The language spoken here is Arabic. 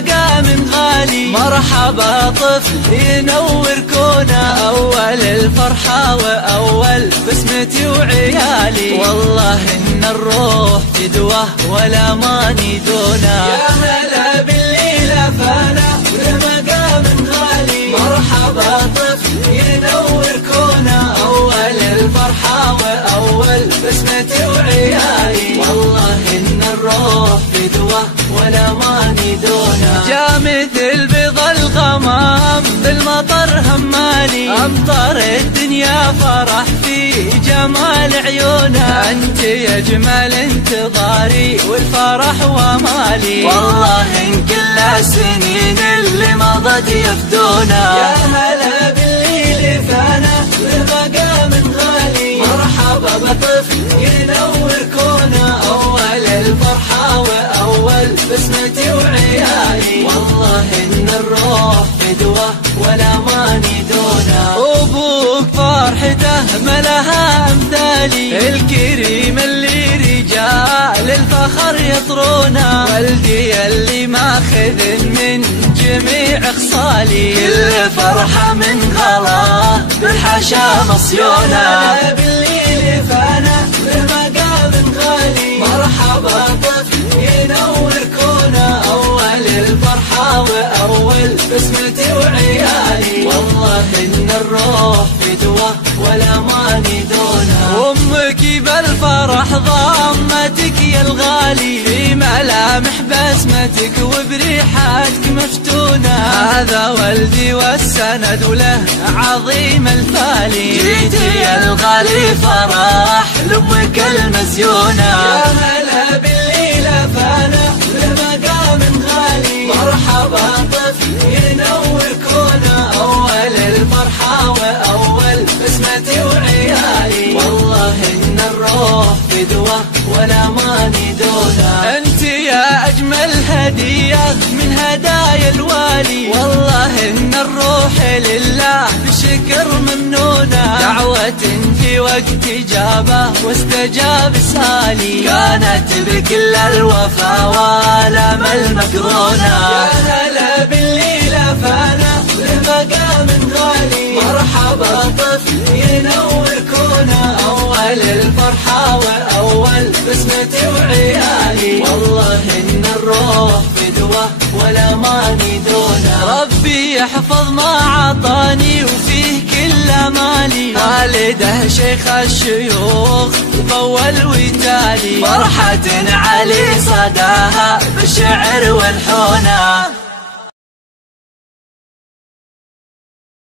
بمقام غالي. مرحبا طفل ينور كونه أول الفرحة وأول بسمتي وعيالي. والله إن الروح فدوة ولا ماني دونه. يا هلا بالليلة فانا بمقام غالي. مرحبا طفل ينور كونه أول الفرحة وأول بسمتي وعيالي. والله إن الروح فدوة ولا ماني دونه. جا مثل بيض الغمام بالمطر همالي. أمطر الدنيا فرح في جمال عيونها. أنت يا جمال انتظاري والفرح ومالي. والله إن كل السنين اللي مضت يفدونا. يا هلا بالليل فانا بمقام غالي. مرحبا بطفل ينور كونه أول الفرحة وأول بسمتي وعيالي. والله إن الروح فدوة ولا ماني دونه. أبوك فرحته ملها أمثالي. الكريم اللي رجال الفخر يطرونه. والدي اللي ماخذ من جميع خصالي. كل فرحة من غلا بالحشا مصيونه. بالليل فانا بمقام غالي. مرحبا طفل ينور كونه أول الفرحة وأول بسمتي وعيالي. والله إن الروح فدوة ولا ماني دونه. أمك بالفرح ضمتك يا الغالي. في ملامح بسمتك وبريحتك مفتونة. هذا والدي والسند وله عظيم الفالي. جيتي يا الغالي فرح لأمك المزيونة. يا هلا بالليلة فانا بمقام غالي. مرحبا طفل ينور كونه أول الفرحة وأول بسمتي وعيالي. والله إن الروح فدوة ولا ماني دونه. أنت يا أجمل هدية من هدايا الوالي. والله إن الروح لله بشكر ممنونة. دعوة في وقت إجابة واستجاب سالي. كانت بكل الوفا والأمل مقرونة. يا هلا بالليلة فانا بمقام غالي. مرحبا طفل ينور كونه أول الفرحة وأول بسمتي وعيالي. والله إن الروح فدوة ولا ماني دونه. ربي يحفظ ما عطاني وفيه كل مالي. والده شيخ الشيوخ طول وتالي. فرحة علي صداها بالشعر والحونة.